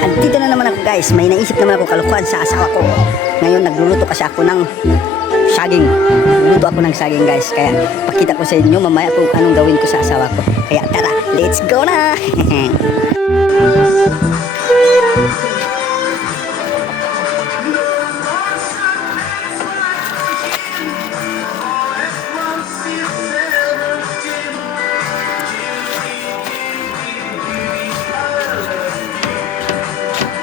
Andito na naman ako guys. May naisip naman ako kalukuhan sa asawa ko. Ngayon nagluluto kasi ako ng saging. Luto ako ng saging guys. Kaya pakita ko sa inyo mamaya kung anong gawin ko sa asawa ko. Kaya tara, let's go na!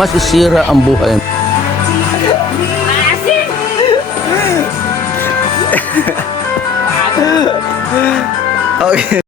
Masisira ang buhay mo. Okay.